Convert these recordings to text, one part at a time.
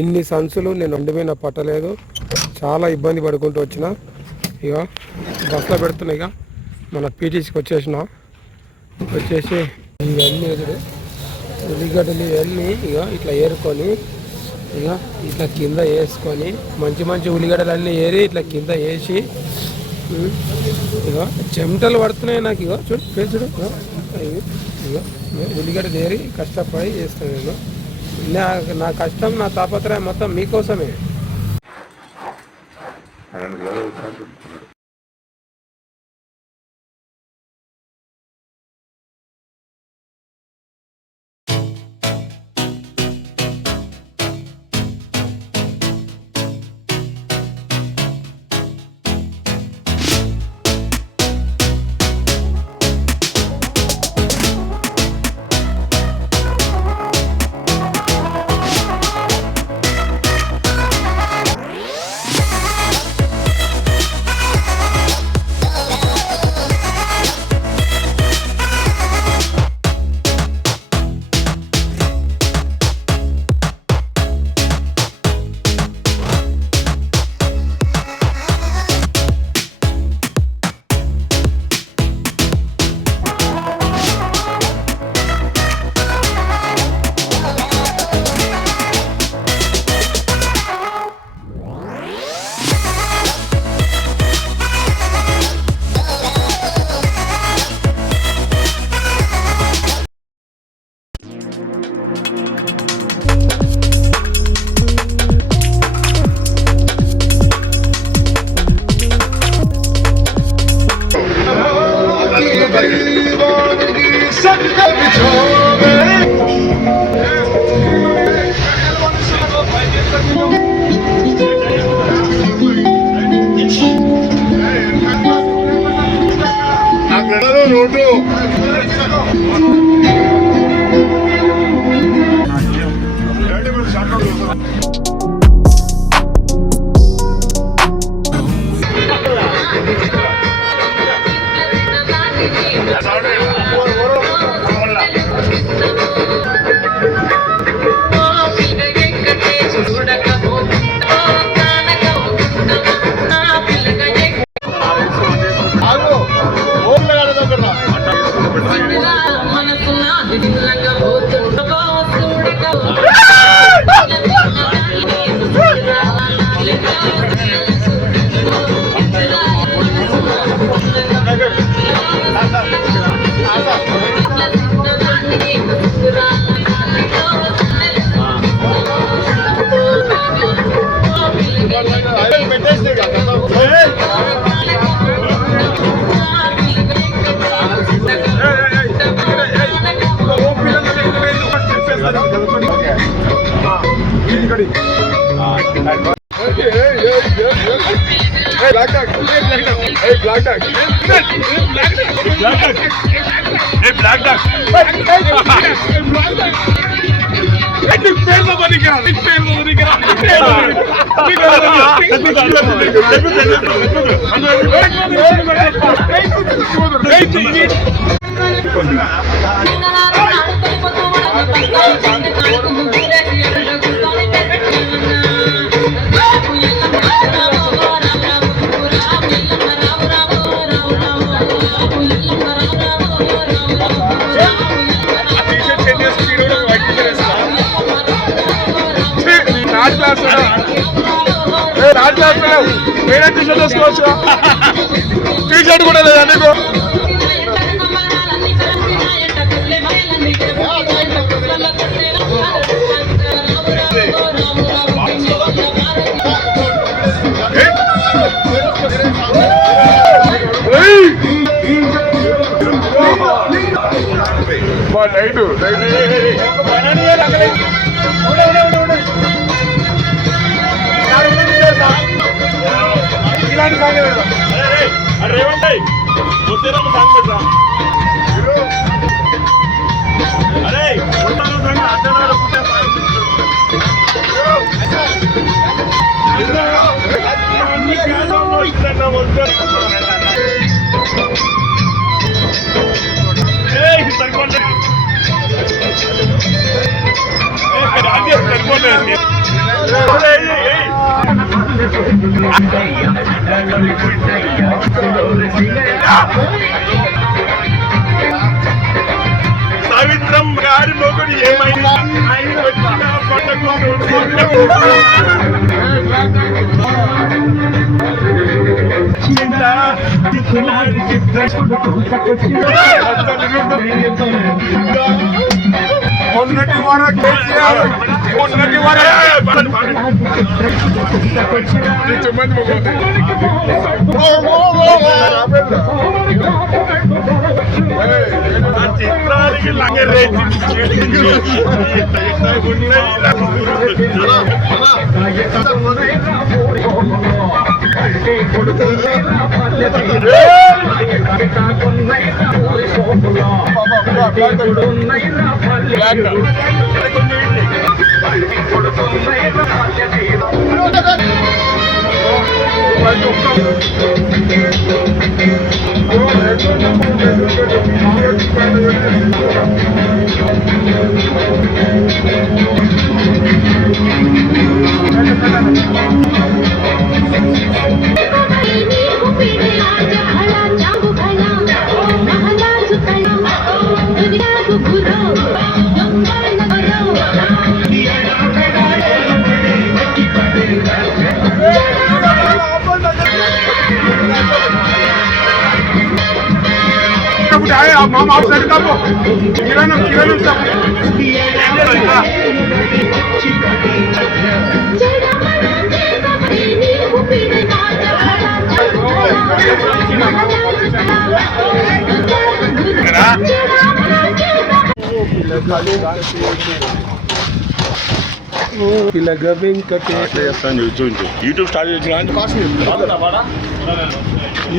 ఇన్ని సంచులు నేను వండిపోయిన పట్టలేదు, చాలా ఇబ్బంది పడుకుంటూ వచ్చిన. ఇక బస్సులో పెడుతున్నా. ఇక మన పీటీసీకి వచ్చేసి ఇవన్నీ ఉల్లిగడ్డలు ఇవన్నీ ఇక ఇట్లా ఏరుకొని ఇక ఇట్లా కింద వేసుకొని మంచి ఉల్లిగడ్డలు ఏరి ఇట్లా కింద వేసి ఇక చెమటలు పడుతున్నాయి నాకు. ఇక చూడు ఫేస్ చూడు. ఇక ఉల్లిగడ్డలు ఏరి కష్టపడి చేస్తాను నేను. నా కష్టం నా తాపత్రయం మొత్తం మీకోసమే. టీషర్ట్ కూడా లేదా నీకు? నైట్ ఇలాంటి సాంగ్ రేవండి సాంగ్ పెట్టా. అరే సావిత్రం గారి మొగుడు ఏమైనా ఆయన వచ్చిన మొన్నటి వరకు చిత్రానికి లాగే मामा साइड का किरण యూట్యూబ్ స్టార్ట్ చేసిన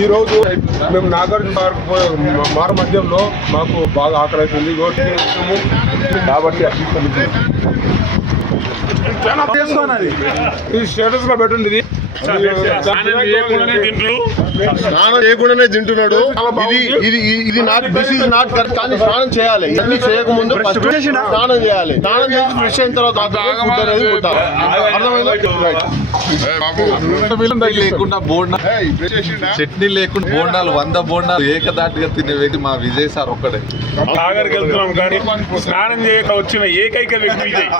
ఈరోజు మేము నాగార్జున మారు మధ్యంలో మాకు బాగా ఆకలి అవుతుంది కాబట్టి ఇది స్టేటస్ గా పెట్టండి ఇది స్నానం చేయకుండానే తింటున్నాడు. ఇది దిస్ ఇస్ నాట్ కరెక్ట్. కానీ స్నానం చేయాలి. ఇవన్నీ చేయకముందు ఫస్ట్ స్నానం చేయాలి. స్నానం చేసి ఫ్రెష్ అయిన తర్వాత లేకుండా బోండా చట్నీ లేకుండా బోండాలు 100 బోండాలు ఏకదాటిగా తినే వ్యక్తి మా విజయ్ సార్ ఒక్కడే. సాగర్కి వెళ్తున్నాం కానీ స్నానం చేయక వచ్చిన ఏకైక వ్యక్తి విజయ్.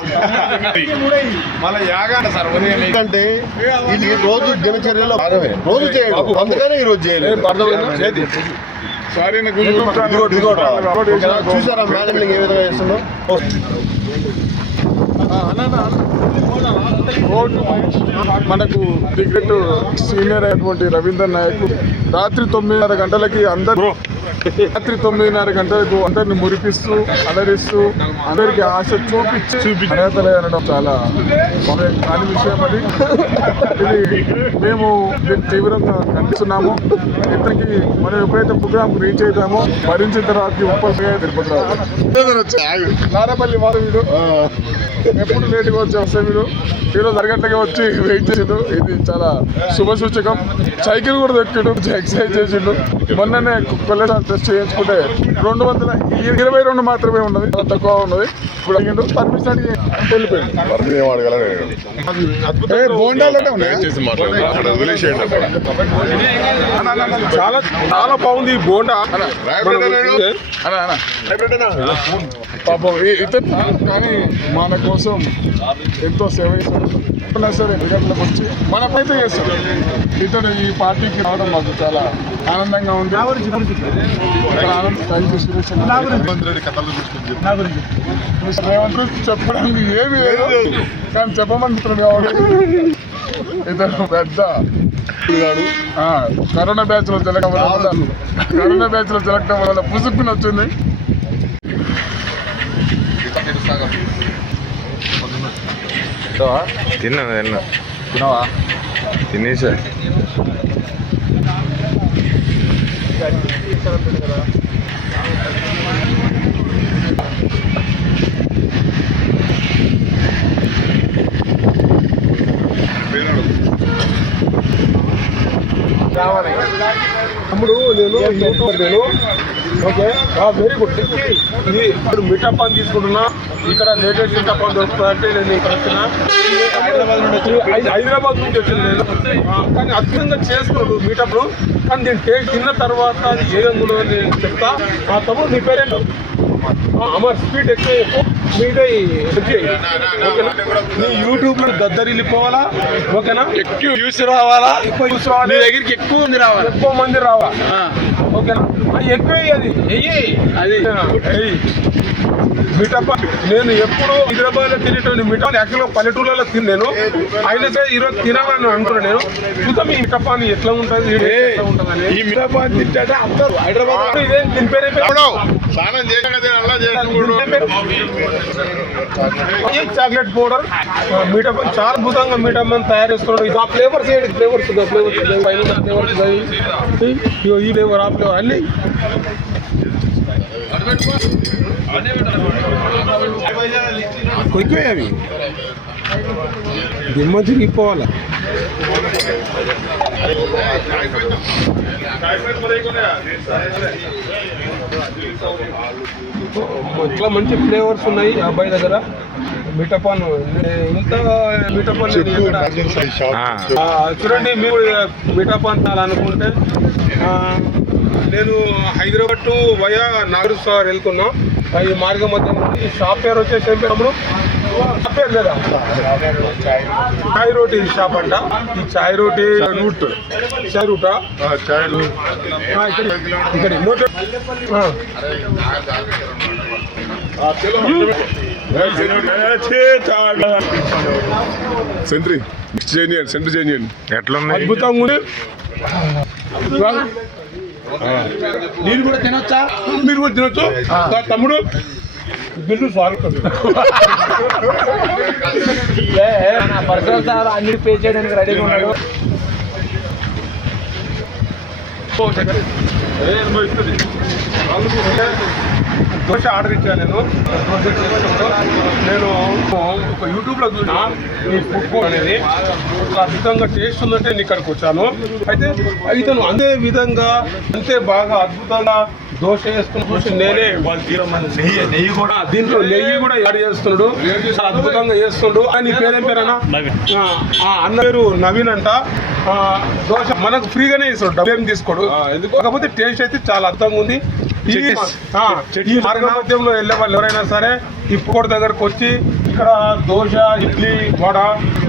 ఎందుకంటే ఇది రోజు దినచర్యలో భాగమే. రోజు చేయడం అందుకనే ఈ రోజు చేయలేదు. చూసారా మేనేజ్మెంట్ ఏ విధంగా చేస్తుందో. మనకు టికెట్ సీనియర్ అయినటువంటి రవీందర్ నాయక్ రాత్రి 9:30 గంటలకి రాత్రి 9:30 గంటలకు అందరిని మురిపిస్తూ అలరిస్తూ అందరికి ఆశ చూపించి అర్హతలే అనడం చాలా కాని విషయం. అది ఇది మేము తీవ్రంగా ఖండిస్తున్నాము. ఇతనికి మనం ఎప్పుడైతే ప్రోగ్రామ్ రీచ్ అవుతామో భరించిన తర్వాత ఉప్పల్గా తిరుపతి రావు నారాపల్లి వారు వీడు ఎప్పుడు లేటుగా వస్తే వీడు ఈరోజు అరగంటగా వచ్చి వెయిట్ చేసిండు. ఇది చాలా శుభ సూచకం. సైకిల్ కూడా దొక్కిండు, ఎక్సర్సైజ్ చేసిండు. మొన్ననే కొల్లేసారి టెస్ట్ చేయించుకుంటే 222 మాత్రమే ఉన్నది, తక్కువ ఉన్నది. ఇప్పుడు అడిగిండు పర్మిషన్ వెళ్ళిపోయింది. చాలా చాలా బాగుంది ఈ బోండా. పాపం ఇతను కానీ మన కోసం ఎంతో సేవ చేస్తాడు. సరే గంటలకు వచ్చి మన ప్రయత్నం చేస్తాడు. ఇతను ఈ పార్టీకి రావడం మాకు చాలా ఆనందంగా ఉంది. రేవంత్ గురించి చెప్పడానికి ఏమీ లేదు, కానీ చెప్పమంటున్నాడు కాబట్టి ఇతను పెద్ద కరోనా బ్యాచ్ లో జరగడం వల్ల పుసుక్కుని వచ్చింది. తిన్నావా తినేసా తమ్ముడు నేను యూట్యూబ్ నేను ఓకే వెరీ గుడ్ ఇది ఇప్పుడు మీటా పాన్ తీసుకుంటున్నా ఇక్కడ లేటెస్ట్ మీటా పాన్ దొరుకుతుందంటే నేను ఇక్కడ వచ్చిన హైదరాబాద్ నుంచి వచ్చింది నేను కానీ అద్భుతంగా చేసుకున్నాడు మీటప్లు కానీ నేను టేస్ట్ తిన్న తర్వాత అది ఏ రంగులో నేను చెప్తా తమ్ముడు నీ పేరేంటో అమర్ స్పీడ్ ఎక్కువ మీద ఓకేనా నీ యూట్యూబ్ లో దద్దరిల్లిపోవాలా ఓకేనా ఎక్కువ యూస్ రావాలా ఎక్కువ యూస్ రావాలి నీ దగ్గరికి ఎక్కువ మంది రావాలి ఓకేనా ఎక్కువ అది మిఠప్ప నేను ఎప్పుడు హైదరాబాద్ లో తినేటువంటి మిఠా యాక్చువల్గా పల్లెటూళ్ళలో తిన్నాను అయినా సరే ఈరోజు తినాలని అనుకున్నాను నేను చూద్దాం ఈ మిఠప్ప ఎట్లా ఉంటుంది ఈ మిఠప్ప తింటే అందరూ హైదరాబాద్ ఇదే దీని పేరే చాక్లెట్ పౌడర్ మీటప్ చాలా అద్భుతంగా మీటప్ అని తయారు చేస్తున్నాడు ఇది ఆ ఫ్లేవర్స్ ఏంటి ఫ్లేవర్స్ ఈ ఫ్లేవర్ ఆ ఫ్లేవర్ అన్ని కొయ్యి అవి దిమ్మ తిరిగిపోవాలి ఇట్లా మంచి ఫ్లేవర్స్ ఉన్నాయి అబ్బాయి దగ్గర మిఠపాన్ ఇంత మిఠపాన్ చూడండి మీరు మిఠపాన్ తినాలనుకుంటే నేను హైదరాబాద్ టు వయా నాగర్ వెళ్తున్నా ఈ మార్గం మధ్య ఈ షాప్ పేరు వచ్చేసి ఏం పేరు షాప్ పేరు లేదా చాయ్ రోటీ షాప్ అంట ఈ చాయ్ రోటీ రూట్ చాయ్ రూటా ఇక్కడ సెంట్రీ చేయండి ఎట్లా అద్భుతంగా ఉంది మీరు కూడా తినొచ్చా మీరు కూడా తినొచ్చు తమ్ముడు బిల్లు సాల్వ్ పర్సనల్ సార్ అన్ని పే చేయడానికి రెడీగా ఉన్నాడు దోశ ఆర్డర్ ఇచ్చాను నేను ఒక యూట్యూబ్లో చూసిన ఈ ఫుడ్ కోర్ట్ అనేది అద్భుతంగా టేస్ట్ ఉందంటే నేను ఇక్కడికి వచ్చాను అయితే ఇతను అదే విధంగా అంతే బాగా అద్భుతంగా దోశ వేస్తున్నాడు నేనే నెయ్యి కూడా దీంట్లో నెయ్యి కూడా యాడ్ చేస్తున్నాడు చాలా అద్భుతంగా చేస్తున్నాడు అని పేరేం పేరేనా అన్న పేరు నవీన్ అంట దోశ మనకు ఫ్రీగానే ఇస్తాడు డబ్బు ఏం తీసుకోడు కాకపోతే టేస్ట్ అయితే చాలా అద్భుతంగా ఉంది ఈ మార్గ మధ్యంలో వెళ్ళే వాళ్ళు ఎవరైనా సరే ఈ ఫుడ్ దగ్గరకు వచ్చి ఇక్కడ దోశ ఇడ్లీ వడ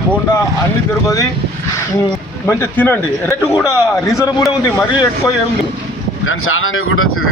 బోండా అన్ని దొరుకుతుంది మంచిగా తినండి రేటు కూడా రీజనబుల్ ఉంది మరీ ఎక్కువ ఏం లేదు కానీ చాలా కూడా వచ్చింది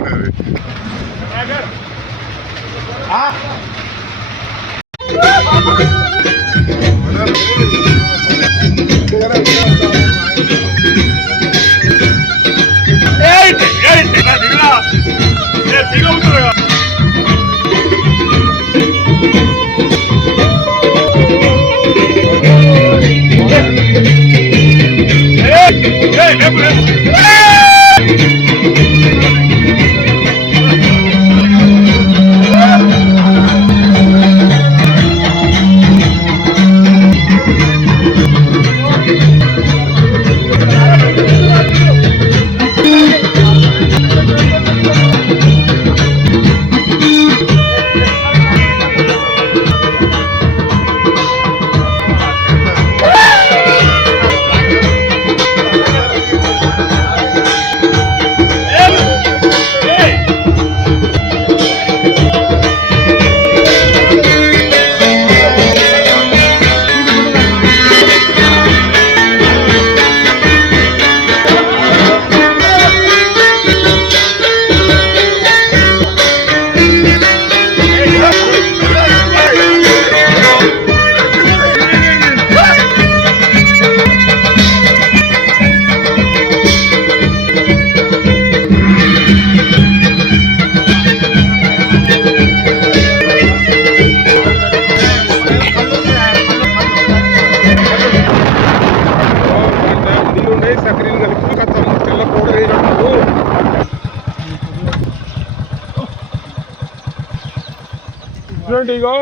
చూడండి ఇగో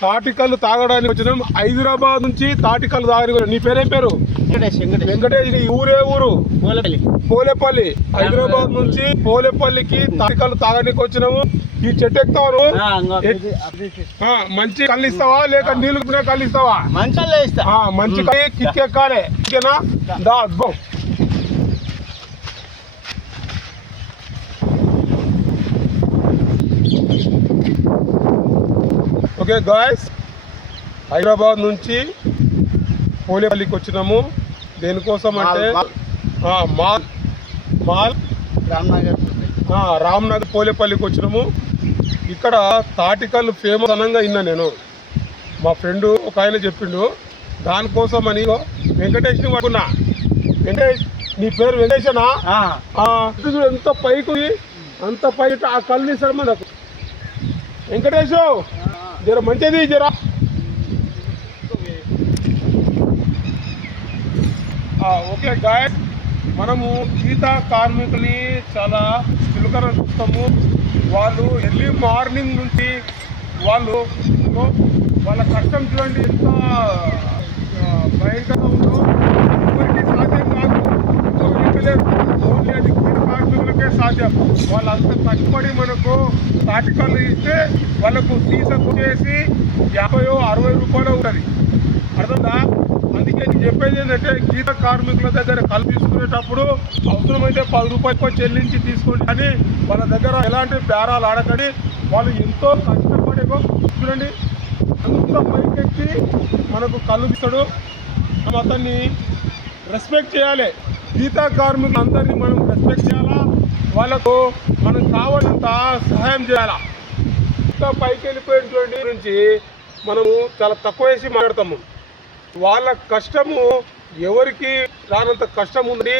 తాటికల్లు తాగడానికి వచ్చినాం హైదరాబాద్ నుంచి తాటికల్లు తాగడానికి నీ పేరేం పేరు వెంకటేష్. ఈ ఊరే ఊరు పోలేపల్లి. హైదరాబాద్ నుంచి పోలేపల్లికి తాటికల్లు తాగడానికి వచ్చినాము. ఈ చెట్టు ఎక్కుతావు మంచి కళ్ళు ఇస్తావా లేక నీళ్ళు కళ్ళు ఇస్తావా? మంచి కిక్ ఎక్కాలి. ఓకేనా? దా గో. ఓకే గాయ్స్, హైదరాబాద్ నుంచి పోలేపల్లికి వచ్చినాము. దేనికోసం అంటే రామ్నగర్ పోలేపల్లికి వచ్చినాము. ఇక్కడ తాటికల్లు ఫేమస్ అనంగా విన్నా నేను. మా ఫ్రెండ్ ఒక ఆయన చెప్పిండు. దానికోసం అని వెంకటేష్ని పట్టుకున్నా. వెంకటేష్, నీ పేరు వెంకటేశనా? ఎంత పైకి అంత పైకి ఆ కళ్ళు ఇస్తాడు మనకు. వెంకటేష్ జర మంచిది జరా. ఓకే గాయస్, మనము గీత కార్మికుని చాలా చులకన చూస్తాము. వాళ్ళు ఎర్లీ మార్నింగ్ నుంచి వాళ్ళ కష్టం చూడండి ఎంత భయంకరంగా ఉందో. ఎవరికి సాధ్యం కాదు. ఓన్లీ అది గీత కార్మికులకే సాధ్యం. వాళ్ళంతా కష్టపడి మనకు తాటికల్లు ఇస్తే వాళ్ళకు తీసేసి 50-60 రూపాయలు ఉంటుంది. అర్థందా? అందుకే నేను చెప్పేది ఏంటంటే గీత కార్మికుల దగ్గర కళ్ళు తీసుకునేటప్పుడు అవసరమైతే 10 రూపాయలు చెల్లించి తీసుకోండి. కానీ వాళ్ళ దగ్గర ఎలాంటి బేరాలు ఆడకండి. వాళ్ళు ఎంతో కష్టపడి చూడండి అంత పైకెక్కి మనకు కళ్ళు తీస్తాడు. మనం అతన్ని రెస్పెక్ట్ చేయాలి. గీత కార్మికులు అందరినీ మనం రెస్పెక్ట్ చేయాలా. వాళ్ళకు మనం కావాలంత సహాయం చేయాలా. ఇంత పైకి వెళ్ళిపోయినటువంటి గురించి మనము చాలా తక్కువ వేసి మాట్లాడతాము. వాళ్ళ కష్టము ఎవరికి రానంత కష్టం ఉంది.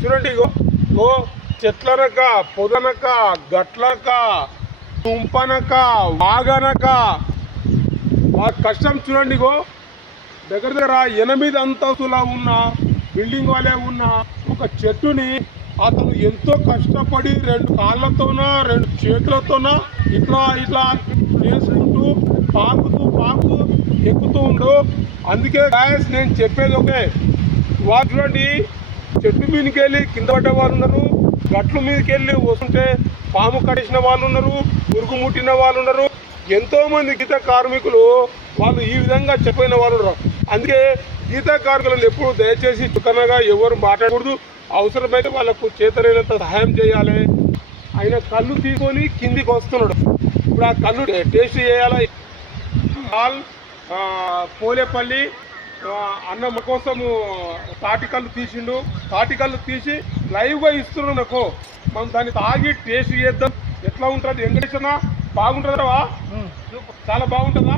చూడండి, ఇగో చెట్లనక, పొదనక, గట్లనక, తుంపనక, వాగనక వాళ్ళ కష్టం చూడండి. ఇగో దగ్గర 8 అంతస్తుల ఉన్న బిల్డింగ్ వాళ్ళే ఉన్న ఒక చెట్టుని అతను ఎంతో కష్టపడి 2 కాళ్ళతోన 2 చేతులతోన ఇట్లా చేసుకుంటూ పాకుతూ ఎక్కుతూ ఉండు. అందుకే గాయస్ నేను చెప్పేది ఒకే, వాళ్ళు చూడండి చెట్టు మీదకి వెళ్ళి కింద పడ్డ వాళ్ళు ఉన్నారు, గట్ల మీదకి వెళ్ళి వస్తుంటే పాము కడిసిన వాళ్ళు ఉన్నారు, పురుగు ముట్టిన వాళ్ళు ఉన్నారు. ఎంతోమంది గీత కార్మికులు వాళ్ళు ఈ విధంగా చెప్పిన వాళ్ళు ఉన్నారు. అందుకే గీత కార్మికులను ఎప్పుడు దయచేసి చుక్కనగా ఎవరు మాట్లాడకూడదు. అవసరమైతే వాళ్ళకు చేతనైనంత సహాయం చేయాలి. ఆయన కళ్ళు తీసుకొని కిందికి వస్తున్నాడు. ఇప్పుడు ఆ కళ్ళు టేస్ట్ చేయాలి. పోలేపల్లి అన్నం కోసము తాటికల్లు తీసిండు. తాటికల్లు తీసి లైవ్గా ఇస్తున్నాడు నాకు. మనం దాన్ని తాగి టేస్ట్ చేద్దాం ఎట్లా ఉంటుంది. వెంకటేశ్వర బాగుంటుందా? చాలా బాగుంటుందా?